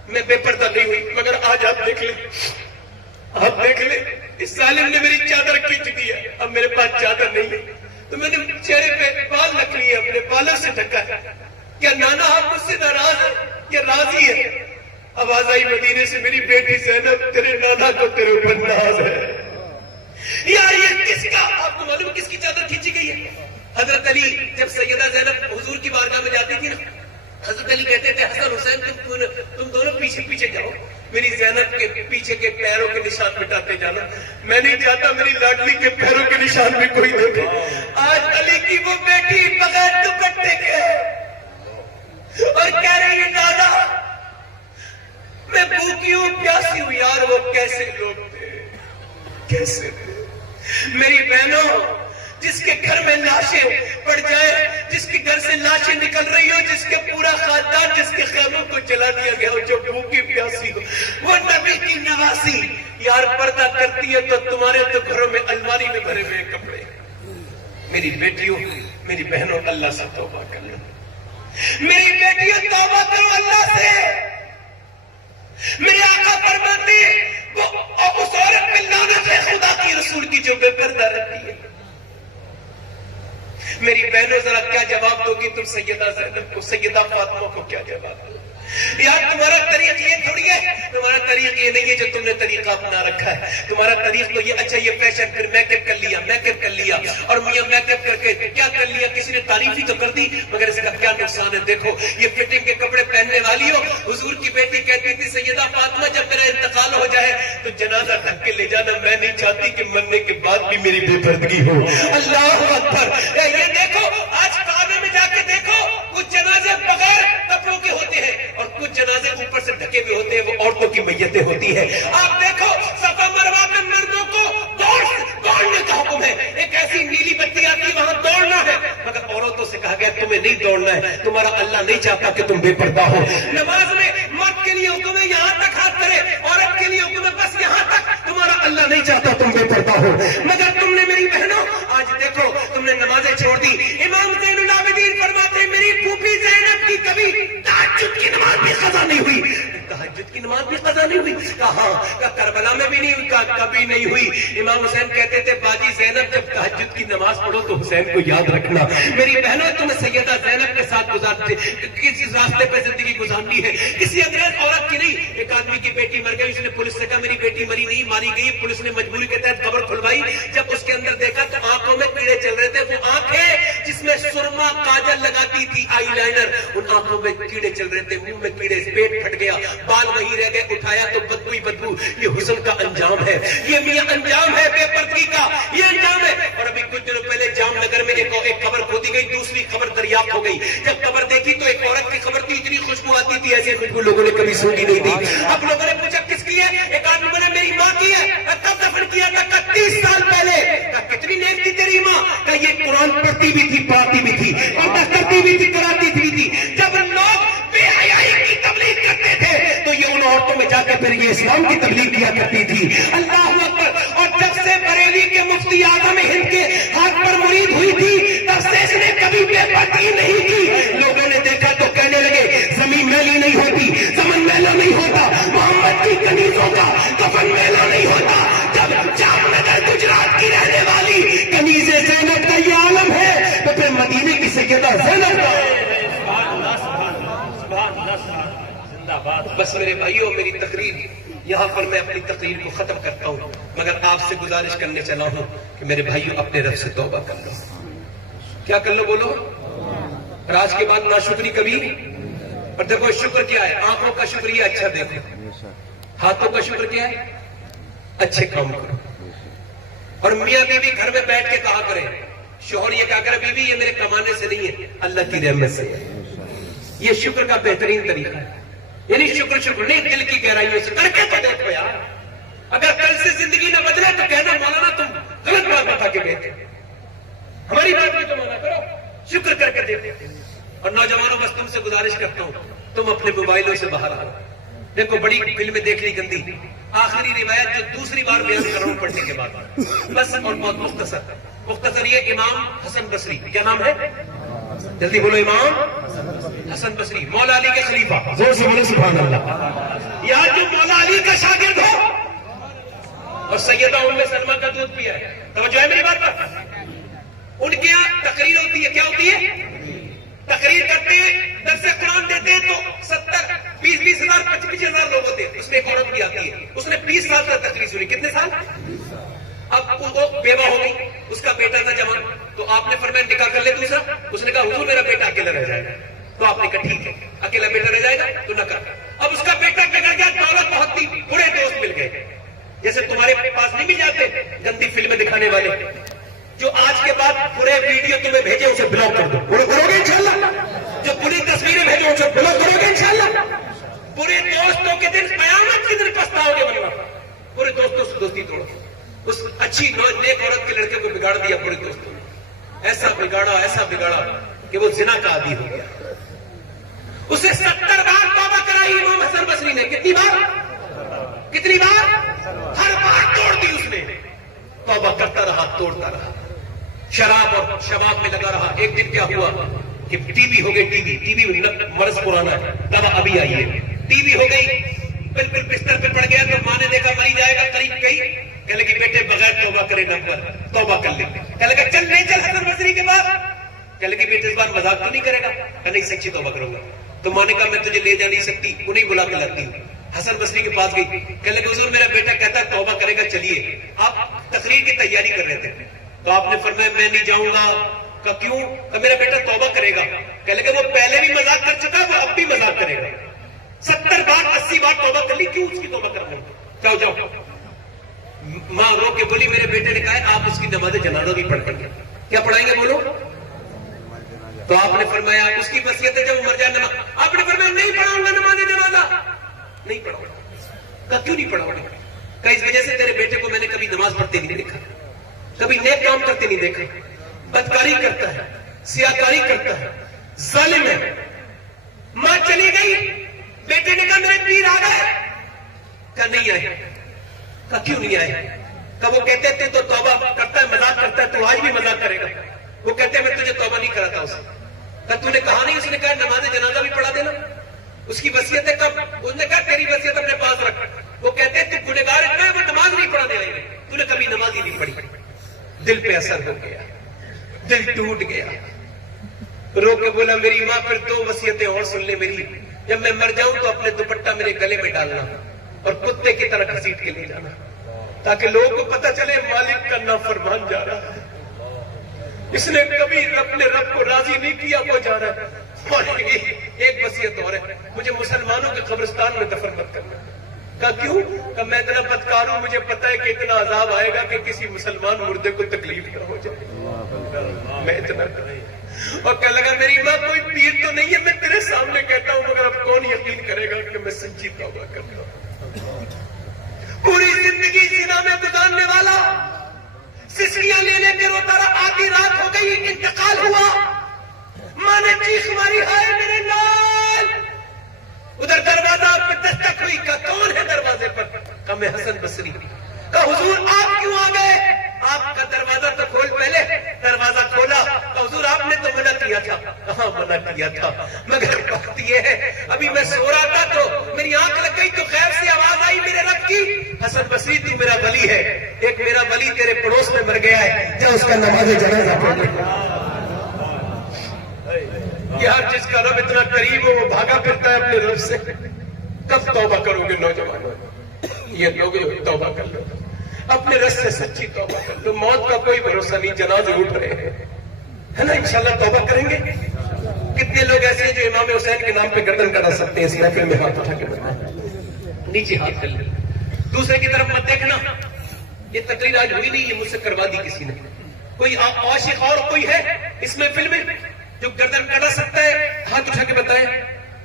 میں بے پردہ نہیں ہوئی, مگر آج آپ دیکھ لیں اس ظالم نے میری چادر کھینچ دی ہے، اب میرے پاس چادر نہیں ہے، تو میں نے چہرے پہ بال رکھ لیے، اپنے بالوں سے ڈھکا ہے. کیا نانا آپ مجھ سے ناراض ہے یا راضی ہے؟ آواز آئی مدینے سے، میری بیٹی زینب تیرے نانا کو تیرے اوپر ناز ہے. یار یہ کس کا، آپ کو معلوم کس کی چادر کھینچی گئی ہے؟ حضرت علی جب سیدہ زینب حضور کی بارگاہ میں جاتی تھی نا، حضرت علی کہتے تھے حسن حسین تم دونوں پیچھے پیچھے جاؤ، میری زینب کے پیچھے کے پیروں کے نشان مٹاتے جانا، میں نہیں چاہتا میری لاڈلی کے پیروں کے نشان بھی کوئی دیکھے. آج علی کی وہ بیٹی بغیر دوپٹے کے اور کہہ رہی ہے دادا میں بھوکی ہوں پیاسی ہوں. یار وہ کیسے لوگ تھے، کیسے تھے میری بہنوں، جس کے گھر میں لاشیں پڑ جائے، جس کے گھر سے لاشیں نکل رہی ہو، جس کے پورا خاندان جس کے خیموں کو جلا دیا گیا ہو، جو بھوکی پیاسی ہو، وہ نبی کی نواسی یار پردہ کرتی ہے تو تمہارے تو گھروں میں الماری میں بھرے ہوئے کپڑے. میری بیٹیوں، میری بہنوں، اللہ سے توبہ کر لو. میری بیٹیوں توبہ کرو اللہ سے. میرے آقا فرماتے وہ اس عورت میں لعنت ہے خدا کی رسول کی جو بے پردہ رہتی ہے. میری بہنوں ذرا کیا جواب دو گی تم سیدہ زینب کو، سیدہ فاطمہ کو کیا جواب دو؟ یار تمہارا طریق یہ تھوڑی ہے، تمہارا طریق یہ نہیں ہے جو تم نے طریقہ اپنا رکھا ہے. تمہارا طریق تو یہ اچھا یہ فیشن، پھر میک اپ کر لیا اور میاں میک اپ کر کے کیا کر لیا، کسی نے تعریف ہی تو کر دی مگر اس کا کیا نقصان ہے. دیکھو یہ فٹنگ کے کپڑے پہننے والی ہو. حضور کی بیٹی کہتی تھی سیدہ فاطمہ جب میرا انتقال ہو جائے تو جنازہ ڈھک کے لے جانا، میں نہیں چاہتی کہ مرنے کے بعد بھی میری بے پردگی ہو. اللہ اکبر. یہ دیکھو آج کعبے میں جا کے دیکھو کچھ جنازے بغیر کپڑوں کے ہوتے ہیں اور کچھ جنازے اوپر سے ڈھکے ہوئے ہوتے ہیں، وہ عورتوں کی میتیں ہوتی ہیں. آپ دیکھو صفا مروہ میں مردوں کو دوڑنے کا حکم ہے، ایک ایسی نیلی بتی آتی ہے وہاں دوڑنا ہے، مگر عورتوں سے کہا گیا تمہیں نہیں دوڑنا ہے، تمہارا اللہ نہیں چاہتا کہ تم بے پردہ ہو. نماز میں مرد کے لیے حکم ہے یہاں تک ہاتھ کرے، عورت کے لیے حکم ہے بس یہاں تک، تمہارا اللہ نہیں چاہتا تم بے پردہ ہو. مگر تم نے میری بہنوں آج دیکھو تم نے نمازیں چھوڑ دی. امام زین العابدین فرماتے ہیں میری پھوپھی زینب کی کبھی تہجد کی نماز بھی قضا نہیں ہوئی. تہجد کی نماز بھی قضا نہیں ہوئی؟ کہا کربلا میں بھی نہیں ہوئی، کبھی نہیں ہوئی. امام حسین کہتے تھے باجی زینب جب تہجد کی نماز پڑھو تو حسین کو یاد رکھنا. میری بہنوں تمہیں سیدہ زینب کے ساتھ کسی راستے پہ زندگی گزارنی ہے، کسی انگریز عورت کی نہیں. ایک آدمی کی بیٹی مر گئی، اس نے پولیس سے کہا میری بیٹی مری نہیں، ماری گئی. پولیس نے مجبوری کے تحت قبر کھلوائی. جب اس کے اندر دیکھا تو آنکھوں میں کیڑے چل رہے تھے. وہ آنکھیں جس میں سرما کاجل لگاتی تھی، آئی لائنر، ان آنکھوں میں کیڑے چل رہے تھے، منہ میں کیڑے، پیٹ پھٹ گیا، بال وہی رہ گئے. اٹھایا تو بدبو ہی بدبو. یہ حسن کا انجام ہے، یہ میاں انجام ہے بے پردگی کا، یہ انجام ہے. اور ابھی کچھ دنوں پہلے جام نگر میں ایک قبر کھودی گئی، دوسری قبر دریافت ہو گئی. جب قبر دیکھی تو ایک عورت کی قبر تھی، اتنی خوشبو آتی تھی ایسی خوشبو لوگوں نے کبھی سونگی نہیں تھی. اب لوگوں نے پوچھا کس کی ہے؟ ایک آدمی بولے میری ماں کی ہے. کب دفن کیا تھا؟ 30 سال پہلے. کتنی نیک تھی تیری ماں؟ کہ یہ قرآن پڑھتی بھی تھی، پڑھاتی بھی تھی، پردہ کرتی بھی تھی، کراتی بھی تھی. جب لوگ بے حیائی کی تبلیغ کرتے تھے تو یہ ان عورتوں میں جا کر پھر یہ اسلام کی تبلیغ کیا کرتی تھی. اللہ اکبر. اور جب سے بریلی کے مفتی اعظم ہند کے ہاتھ پر مرید ہوئی تھی تب سے اس نے کبھی بے پردگی نہیں کی. لوگوں نے دیکھا تو کہنے لگے زمین میلی نہیں ہوتی، زمن میلا نہیں ہوتا، محمد کی کنیزوں کا کفن میلا نہیں ہوتا. جب جام نگر گجرات کی رہنے والی کنیز زینب کا یہ عالم ہے تو پھر مدینے کی سیدہ زینب کا. بس میرے بھائیوں میری تقریر یہاں پر میں اپنی تقریر کو ختم کرتا ہوں، مگر آپ سے گزارش کرنے چلا ہوں کہ میرے بھائیوں اپنے رب سے توبہ کر لو. کیا کر لو بولو؟ اور آج کے بعد ناشکری کبھی. اور دیکھو شکر کیا ہے، آنکھوں کا شکریہ اچھا دیکھو، ہاتھوں کا شکر کیا ہے اچھے کام کرو. اور میاں بیوی گھر میں بیٹھ کے کہا کریں، شوہر یہ کہا کرے بیوی یہ میرے کمانے سے نہیں ہے، اللہ کی رحمت سے ہے. یہ شکر کا بہترین طریقہ ہے. یعنی شکر نہیں، دل کی گہرائیوں سے کر کے تو دیکھو یار. اگر کل سے زندگی نہ بدلے تو کہنا مولانا تم غلط بات بتا کے گئے تھے، ہماری بات میں تو مانا کرو، شکر کر کے دیکھو. اور نوجوانوں بس تم سے گزارش کرتا ہوں تم اپنے موبائلوں سے باہر آؤ. دیکھو بڑی فلمیں دیکھنی گندی. آخری روایت جو دوسری بار بیان کر رہا ہوں پڑھنے کے بعد، بس اور بہت مختصر یہ امام حسن بصری. کیا نام ہے؟ جلدی بولو. امام حسن بصری مولا علی کے خلیفہ. زور سے بولو سبحان اللہ. یا جو مولا علی کا شاگرد ہو اور سیدہ ام سلمہ کا دودھ پیا ہے. توجہ ہے میری بات پر؟ ان کے یہاں تقریر ہوتی ہے, کیا ہوتی ہے؟ تقریر کرتے ہیں, درس قرآن دیتے ہیں تو 20 ہزار 25 ہزار لوگ ہوتے ہیں. اس میں ایک عورت بھی آتی ہے, اس نے 20 سال تک تقریر سنی. کتنے سال؟ اب وہ بیوہ ہو گئی, اس کا بیٹا تھا جوان, تو آپ نے فرمایا نکاح کر لے دوسرا. اس نے کہا حضور میرا بیٹا اکیلا رہ جائے گا. تو آپ نے کہا ٹھیک ہے, اکیلا بیٹا رہ جائے گا تو نہ کر. اب اس کا بیٹا بگڑ گیا, دولت بہت تھی, برے دوست مل گئے, جیسے تمہارے پاس نہیں مل جاتے گندی فلمیں دکھانے والے, جو آج کے بعد برے ویڈیو تمہیں بھیجے اسے بلاک کر دو. کرو گے انشاءاللہ؟ جو بری تصویریں بھیجے اسے بلاک کرو گے انشاءاللہ؟ برے دوستوں کے دن, قیامت کے دن پچھتاؤ گے ورنہ. برے دوستوں سے دوستی توڑو. اس اچھی نیک عورت کے لڑکے کو بگاڑ دیا برے دوستوں نے, ایسا بگاڑا کہ وہ زنا کا عادی ہو گیا. اسے 70 بار توبہ کرائی امام حسن بصری نے. کتنی بار؟ ہر بار توڑ دی اس نے. توبہ کرتا رہا, توڑتا رہا, شراب اور شباب میں لگا رہا. ایک دن کیا ہوا کہ ٹی وی ہو گئی. ٹی وی مرض پرانا ہے, دوا ابھی آئی ہے. ٹی وی ہو گئی, بالکل بستر پہ پڑ گیا تو ماں نے دیکھا مری جائے گا, قریب گئی, کہنے لگی بیٹے بغیر توبہ کرے نمبر توبہ کر لے. کہنے لگا چل لے چل حسن بصری کے بعد. کہنے لگی بیٹے اس بار مذاق تو نہیں کرے گا؟ کہ نہیں سچی توبہ کروں گا. تو ماں نے کہا میں تجھے لے جا نہیں سکتی, انہیں بلا کے لاتی ہوں. حسن بصری کے پاس گئی, کہنے لگے حضور میرا بیٹا کہتا ہے توبہ کرے گا, چلیے. آپ تقریر کی تیاری کر رہے تھے تو آپ نے فرمایا میں نہیں جاؤں گا. کہ کیوں؟ کہ میرا بیٹا توبہ کرے گا. کہنے لگے وہ پہلے بھی مذاق کر چکا, وہ اب بھی مذاق کرے گا. 70 بار 80 بار توبہ کر لی, کیوں اس کی توبہ کرنا؟ جاؤ. ماں رو کے بولی میرے بیٹے نے کہا آپ اس کی نماز جنازہ بھی پڑھیں گے. کیا پڑھائیں گے بولو؟ تو آپ نے فرمایا اس کی وصیت ہے جب مر جائے نماز. آپ نے فرمایا نہیں پڑھاؤں گا نماز جنازہ. نہیں پڑھاؤں گا. کہا کیوں نہیں پڑھاؤں گا؟ کہ اس وجہ سے تیرے بیٹے کو میں نے کبھی نماز پڑھتے نہیں دیکھا, کبھی نیک کام کرتے نہیں دیکھا. بدکاری کرتا ہے, سیاکاری کرتا ہے, ظالم ہے. ماں چلی گئی, بیٹے نے کہا میرے پیر آ گئے. کہا نہیں آئے. کہا کیوں نہیں آئے؟ کہا وہ کہتے تھے تو توبہ کرتا ہے, مذاق کرتا ہے, تو آج بھی مذاق کرے گا. وہ کہتے ہیں میں تجھے توبہ نہیں کراتا اسے. کہا تو نے کہا نہیں؟ اس نے کہا نماز جنازہ بھی پڑھا دینا. اس کی وصیت ہے کب؟ اس نے کہا تیری وصیت اپنے پاس رکھ. وہ کہتے ہیں تو گنہگار اتنا ہے وہ نماز نہیں پڑھانے آئے گے, تو نے کبھی نماز ہی نہیں پڑھی. دل پہ اثر ہو گیا, دل ٹوٹ گیا. رو کے بولا میری ماں پھر 2 وصیتیں اور سن لے میری. جب میں مر جاؤں تو اپنے دوپٹہ میرے گلے میں ڈالنا اور کتے کی طرح گھسیٹ کے لے جانا, تاکہ لوگوں کو پتہ چلے مالک کا نافرمان جا رہا ہے, اس نے کبھی اپنے رب کو راضی نہیں کیا, وہ جا رہا ہے. اور ایک وصیت اور ہے, مجھے مسلمانوں کے قبرستان میں دفن مت کرنا. کہا کیوں؟ کہ میں اتنا بدکار ہوں, مجھے پتا ہے کہ اتنا عذاب آئے گا کہ کسی مسلمان مردے کو تکلیف نہ ہو جائے. میں اتنا اور کہنے لگا میری ماں کوئی پیر تو نہیں ہے, میں تیرے سامنے کہتا ہوں, مگر اب کون یقین کرے گا کہ میں سچی توبہ کرتا ہوں. پوری زندگی زنا میں گزارنے والا, سسکیاں لے لے کے روتا رہا. آدھی رات ہو گئی, انتقال ہوا. ماں نے چیخ ماری ہائے میرے لال. ادھر دروازہ پہ دستک ہوئی. کہا کون ہے دروازے پر؟ کہا میں حسن بصری. کہا حضور آپ کیوں آ گئے؟ آپ کا دروازہ تو کھول. پہلے دروازہ کھولا. کہا حضور آپ نے تو منع کیا تھا. کہاں منع کیا تھا, مگر وقت یہ ہے ابھی میں سو رہا تھا تو میری آنکھ لگ گئی تو خیر سے آواز آئی میرے رب کی, حسن بصری تو میرا ولی ہے, ایک میرا ولی تیرے پڑوس میں مر گیا ہے, جا اس کا نماز جنازہ پڑھ لے. یار جس کا رب اتنا قریب ہو وہ بھاگا پھرتا ہے اپنے رب سے. کب توبہ کرو گے نوجوانوں؟ یہ لوگ توبہ کر لو, اپنے رب سے سچی توبہ کر لو. موت کا کوئی بھروسہ نہیں, جنازے اٹھ رہے ہیں, ہے نا, انشاءاللہ توبہ کریں گے. کتنے لوگ ایسے ہیں جو امام حسین کے نام پہ گردن کرا سکتے ہیں؟ اس محفل میں ہاتھ اٹھا کے بتائیں, نیچے ہاتھ کر لیں. دوسرے کی طرف مت دیکھنا. یہ تقریر آج ہوئی نہیں, یہ مجھ سے کروا دی کسی نے. کوئی عاشق اور کوئی ہے اس محفل میں جو گردن کٹا سکتا ہے؟ ہاتھ اٹھا کے بتائیں.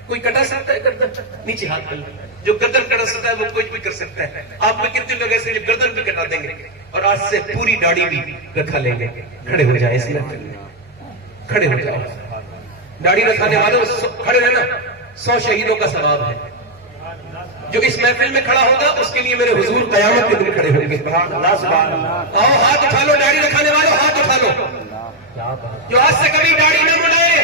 کوئی کٹا سکتا ہے گردن؟ نیچے ہاتھ کر لیں. جو گردن کٹا سکتا ہے وہ کچھ بھی کر سکتا ہے. آپ میں کتنے لوگ ایسے جو گردن بھی کٹا دیں گے اور آج سے پوری داڑھی بھی رکھا لیں گے؟ کھڑے ہو جائیں, اس محفل میں کھڑے ہو جاؤ. داڑھی رکھانے والوں کھڑے رہنا, 100 شہیدوں کا ثواب ہے. جو اس محفل میں کھڑا ہوگا اس کے لیے میرے حضور قیامت کے دن کھڑے ہوں گے. آؤ ہاتھ اٹھا لو, داڑھی رکھانے والوں ہاتھ اٹھا لو. جو آج سے کبھی داڑھی نہ منائے